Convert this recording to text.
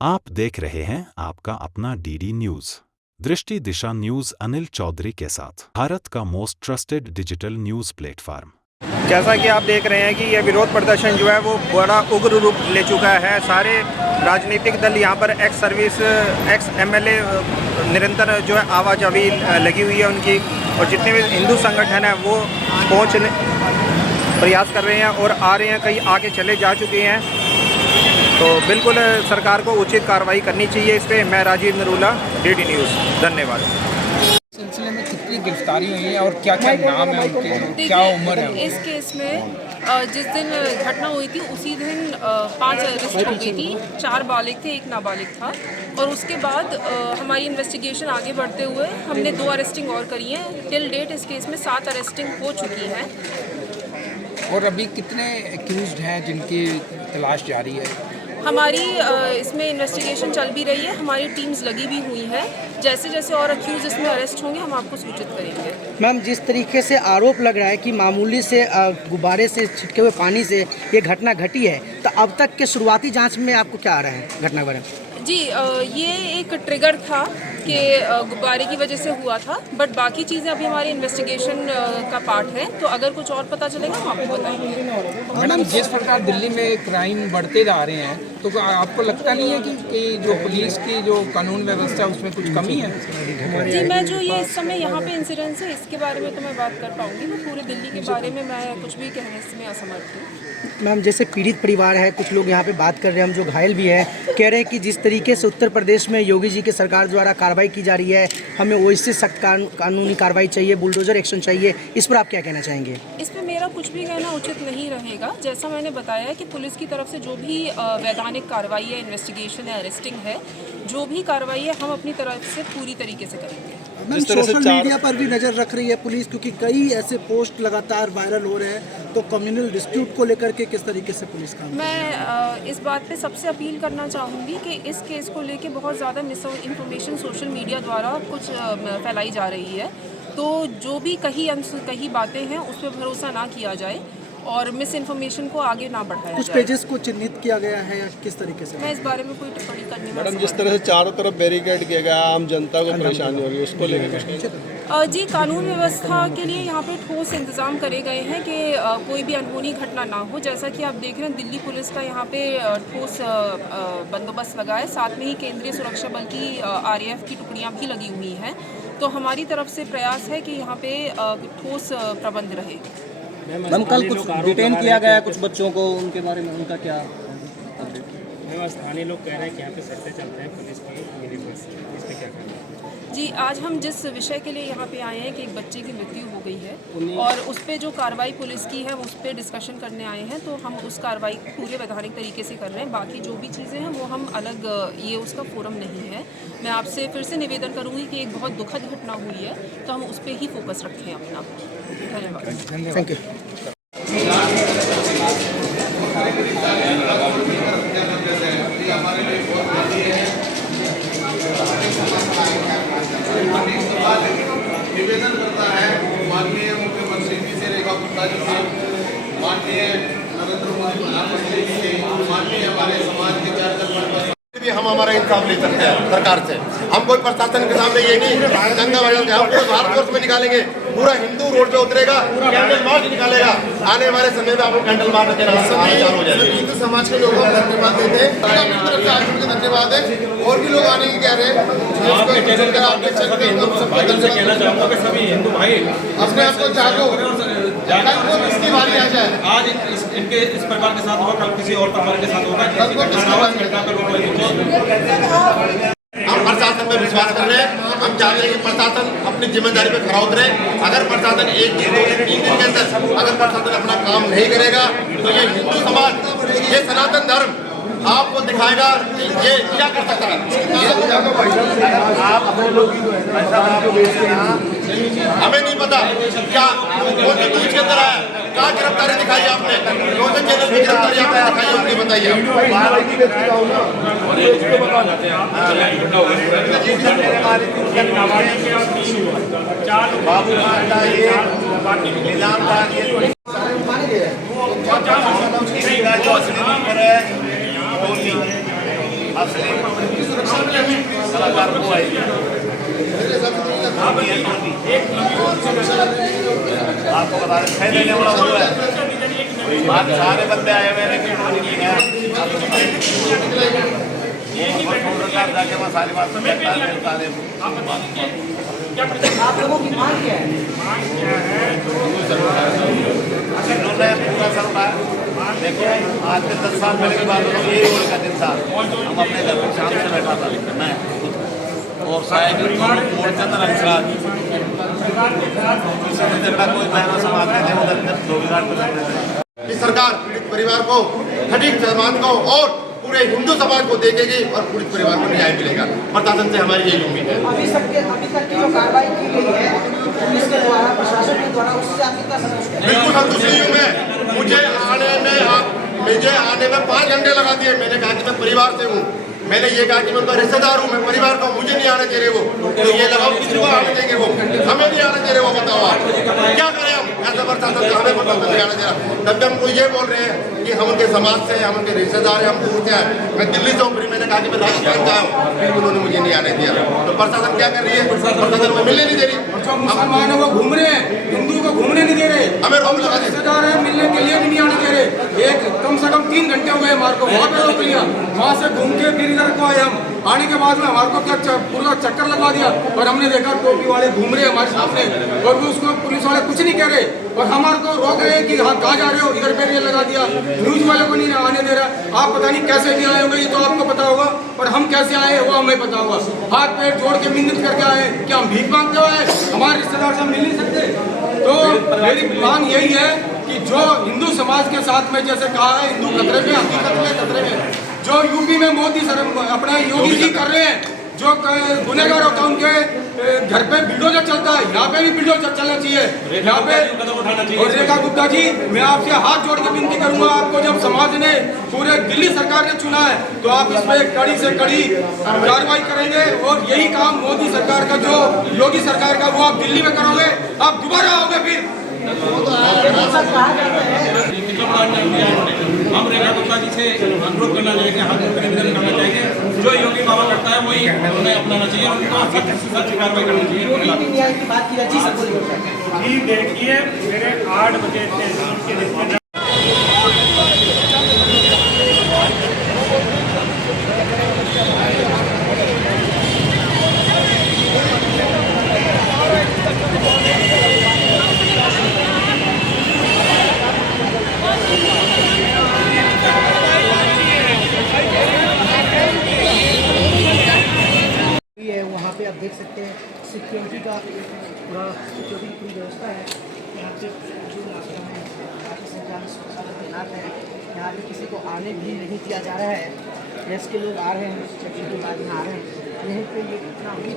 आप देख रहे हैं आपका अपना डीडी न्यूज दृष्टि दिशा न्यूज अनिल चौधरी के साथ, भारत का most trusted digital news platform. जैसा कि आप देख रहे हैं कि यह विरोध प्रदर्शन जो है वो बड़ा उग्र रूप ले चुका है। सारे राजनीतिक दल यहाँ पर एक्स सर्विस एक्स एमएलए निरंतर जो है आवाजाही लगी हुई है उनकी, और जितने भी हिंदू संगठन हैं वो पहुँचने प्रयास कर रहे हैं और आ रहे हैं, कई आगे चले जा चुके हैं। तो बिल्कुल सरकार को उचित कार्रवाई करनी चाहिए इस पर। मैं राजीव नरूला, डीडी न्यूज़, धन्यवाद। सिलसिले में कितनी गिरफ्तारी हुई है और क्या क्या नाम है उनके, क्या उम्र है? इस केस में जिस दिन घटना हुई थी उसी दिन 5 अरेस्ट हो गई थी। 4 बालिग थे, 1 नाबालिग था। और उसके बाद हमारी इन्वेस्टिगेशन आगे बढ़ते हुए हमने 2 अरेस्टिंग और करी हैं। टिल डेट इस केस में 7 अरेस्टिंग हो चुकी हैं। और अभी कितने एक्यूज्ड हैं जिनकी तलाश जारी है? हमारी इसमें इन्वेस्टिगेशन चल भी रही है, हमारी टीम्स लगी भी हुई हैं। जैसे जैसे और अक्यूज इसमें अरेस्ट होंगे हम आपको सूचित करेंगे। मैम, जिस तरीके से आरोप लग रहा है कि मामूली से गुब्बारे से छिटके हुए पानी से ये घटना घटी है, तो अब तक के शुरुआती जांच में आपको क्या आ रहा है घटना बारे में? जी, ये एक ट्रिगर था कि गुब्बारे की वजह से हुआ था, बट बाकी चीज़ें अभी हमारे इन्वेस्टिगेशन का पार्ट है। तो अगर कुछ और पता चलेगा हम आपको बताएंगे। मैडम, जिस प्रकार दिल्ली में क्राइम बढ़ते जा रहे हैं तो आपको लगता नहीं है कि जो पुलिस की जो कानून व्यवस्था है उसमें कुछ कमी है? जी, मैं जो ये इस समय यहाँ पे इंसिडेंट्स है इसके बारे में तो मैं बात कर पाऊँगी, मैं पूरे दिल्ली के बारे में मैं कुछ भी कहने में असमर्थ हूँ। मैम, जैसे पीड़ित परिवार है, कुछ लोग यहाँ पे बात कर रहे हैं, हम जो घायल भी हैं, कह रहे हैं कि जिस तरीके से उत्तर प्रदेश में योगी जी की सरकार द्वारा कार्रवाई की जा रही है, हमें वैसे सख्त कानूनी कार्रवाई चाहिए, बुलडोजर एक्शन चाहिए। इस पर आप क्या कहना चाहेंगे? इस पर मेरा कुछ भी कहना उचित नहीं रहेगा। जैसा मैंने बताया कि पुलिस की तरफ से जो भी वैधानिक कार्रवाई है, इन्वेस्टिगेशन है, अरेस्टिंग है, जो भी कार्रवाई है हम अपनी तरफ से पूरी तरीके से करेंगे। मैम, सोशल मीडिया पर भी नज़र रख रही है पुलिस, क्योंकि कई ऐसे पोस्ट लगातार वायरल हो रहे हैं, तो कम्युनल डिस्प्यूट को लेकर के किस तरीके से पुलिस काम? मैं इस बात पे सबसे अपील करना चाहूँगी कि इस केस को लेके बहुत ज़्यादा मिस इन्फॉर्मेशन सोशल मीडिया द्वारा कुछ फैलाई जा रही है। तो जो भी कही बातें हैं उस पर भरोसा ना किया जाए और मिस इन्फॉर्मेशन को आगे ना बढ़ाया कुछ जाए। पेजेस को चिन्हित किया गया है या किस तरीके से? मैं इस बारे में कोई टिप्पणी करने में मैडम, जिस तरह से चारों तरफ बैरिकेड किया गया, आम जनता को परेशानी हो रही है, उसको लेकर जी, कानून व्यवस्था के लिए यहाँ पे ठोस इंतजाम करे गए हैं कि कोई भी अनहोनी घटना ना हो। जैसा कि आप देख रहे हैं दिल्ली पुलिस का यहाँ पे ठोस बंदोबस्त लगा है, साथ में ही केंद्रीय सुरक्षा बल की RAF की टुकड़ियाँ भी लगी हुई हैं। तो हमारी तरफ से प्रयास है कि यहाँ पे ठोस प्रबंध रहे। मैम, कल कुछ डिटेन किया गया है कुछ बच्चों को, उनके बारे में उनका क्या? स्थानीय लोग कह रहे हैं कि यहाँ पे सट्टे चलते हैं पुलिस की मिनी बस, इस पे क्या कहना है? जी, आज हम जिस विषय के लिए यहाँ पे आए हैं कि एक बच्चे की मृत्यु हो गई है और उस पर जो कार्रवाई पुलिस की है उस पर डिस्कशन करने आए हैं। तो हम उस कार्रवाई पूरे वैधानिक तरीके से कर रहे हैं। बाकी जो भी चीज़ें हैं वो हम अलग, ये उसका फोरम नहीं है। मैं आपसे फिर से निवेदन करूँगी कि एक बहुत दुखद घटना हुई है तो हम उस पर ही फोकस रखें अपना। धन्यवाद। Thank you. निवेदन करता है माननीय मुख्यमंत्री जी से, रेखा गुप्ता जी से, माननीय नरेंद्र मोदी प्रधानमंत्री जी से, माननीय हमारे समाज के 4 भी हम हमारा इंसाफ ले सकते हैं सरकार से। हम कोई प्रशासन के सामने ये नहीं दंगा वायरल हम पूरे भारतवर्ष में निकालेंगे। पूरा हिंदू रोड पे उतरेगा, कैंडल मार्च निकालेगा। आने वाले समय में आपको कैंडल मार्च के चालू हो जाएगा। हिंदू समाज के लोगों को धन्यवाद देते हैं, धन्यवाद है। और भी लोग आने की कह रहे हैं। कहना चाहूँगा कि सभी हिंदू भाई अपने आप को जागो, इसकी बारी आ जाए। आज इनके इस परिवार के साथ होगा, कल किसी और परिवार के साथ होगा। हम प्रशासन पे विश्वास कर रहे हैं। हम चाहते हैं कि प्रशासन अपनी जिम्मेदारी पे खरा उतरे। अगर प्रशासन एक दिन 3 दिन के अंदर अगर प्रशासन अपना काम नहीं करेगा तो ये हिंदू समाज, ये सनातन धर्म आपको दिखाएगा कि ये क्या कर सकता है। हमें नहीं पता क्या कौन से न्यूज के अंदर आया, क्या गिरफ्तारी दिखाई आपने, कौन से चैनल की गिरफ्तारी आपने दिखाई, हमने बताइए। कलाकार को आएगी आपको बता रहे छह देने वाला हुआ है बात सारे बंदे आए हुए हैं जाके वहाँ सारी बात आप लोगों की मांग क्या है? इन्होंने पूरा सरकार देखो आज से 10 साल पहले की बात हो यही होली का दिन था हम अपने घर में शाम से बैठा था मैं और शायद मोड़चंद अंशराज कोई बहना समाज में थे उधर धोबीघाट पर बैठे थे कि सरकार पीड़ित परिवार को सटीक सम्मान को और पूरे हिंदू समाज को देखेगी और पीड़ित परिवार को न्याय मिलेगा। प्रशासन से हमारी यही उम्मीद है। अभी तक की जो कार्रवाई की गई है पुलिस के द्वारा, प्रशासन के द्वारा, उससे आप कितना संतुष्ट हैं? बिल्कुल संतुष्ट नहीं हूँ मैं। मुझे आने में 5 घंटे लगा दिए। मैंने कहा कि मैं परिवार से हूँ, मैंने ये कहा कि मैं उनका रिश्तेदार हूँ, मैं परिवार का, मुझे नहीं आने दे रहे वो। तो ये लगाओ किसी को आने देंगे वो, हमें नहीं आने दे रहे वो। बताओ आप क्या करें हम? ऐसा प्रशासन का हमें प्रशासन नहीं आने दे रहा। तब भी हमको ये बोल रहे हैं कि हम उनके समाज से हैं, हम उनके रिश्तेदार हैं, हम दूर से हैं। मैं दिल्ली से हूँ, फिर मैंने कहा कि मैं राजस्थान से आया हूँ, फिर उन्होंने मुझे नहीं आने दिया। तो प्रशासन क्या कर रही है? प्रशासन को मिलने नहीं दे रही। जो मुसलमान है वो घूम रहे हैं, हिंदू को घूमने नहीं दे रहे, हमें रोक लगा दी। रिश्तेदार है मिलने के लिए भी नहीं आने दे रहे। एक कम से कम 3 घंटे हो गए हमारे को, वहाँ पे रोक लिया, वहाँ से घूम के फिर इधर को आए हम। आने के बाद में हमारे को क्या पूरा चक्कर लगवा दिया और हमने देखा टोपी वाले घूम रहे हमारे सामने और वो उसको पुलिस वाले कुछ नहीं कह रहे और हमारे को रोक रहे हैं कि हाँ कहाँ जा रहे हो, इधर बैरियर लगा दिया। न्यूज वाले को नहीं आने दे रहा। आप पता नहीं कैसे भी आए होंगे, ये तो आपको पता होगा, और हम कैसे आए वो हमें पता होगा। हाथ पैर जोड़ के मिन्नत करके आए, क्या हम भीख मांगते हुए आए? हमारे रिश्तेदार से मिल नहीं सकते। तो मेरी मांग यही है कि जो हिंदू समाज के साथ में, जैसे कहा है, हिंदू खतरे में, हकीकत में खतरे में, जो यूपी में मोदी सर अपना योगी जी कर रहे हैं, जो गुनहगार होता है उनके घर पे बिल्डोजर चलता है, यहाँ पे भी बिल्डोजर चलना चाहिए यहाँ पे। और रेखा गुप्ता जी, मैं आपसे हाथ जोड़ के विनती करूंगा, आपको जब समाज ने, पूरे दिल्ली सरकार ने चुना है, तो आप इसमें कड़ी से कड़ी कार्रवाई करेंगे और यही काम मोदी सरकार का, जो योगी सरकार का, वो आप दिल्ली में करोगे, आप दोबारा आओगे फिर। हम रेखा गुप्ता जी से अनुरोध करना चाहेंगे, हाथ जोड़ कर निवेदन करना चाहेंगे, जो योगी बाबा करता है वही उन्हें अपनाना चाहिए, उनको सख्त से सख्त कार्रवाई करनी चाहिए। जी देखिए, मेरे 8 बजे थे वहाँ पे आप देख सकते हैं सिक्योरिटी का पूरा, सिक्योरिटी की पूरी व्यवस्था है। यहाँ पे जो इलाका है काफ़ी संख्या में सुरक्षा तैनात है। यहाँ पे किसी को आने भी नहीं दिया जा रहा है। प्रेस के लोग आ रहे हैं, चेकिंग के बाद यहाँ आ रहे हैं। यहीं पे ये घटना हुई।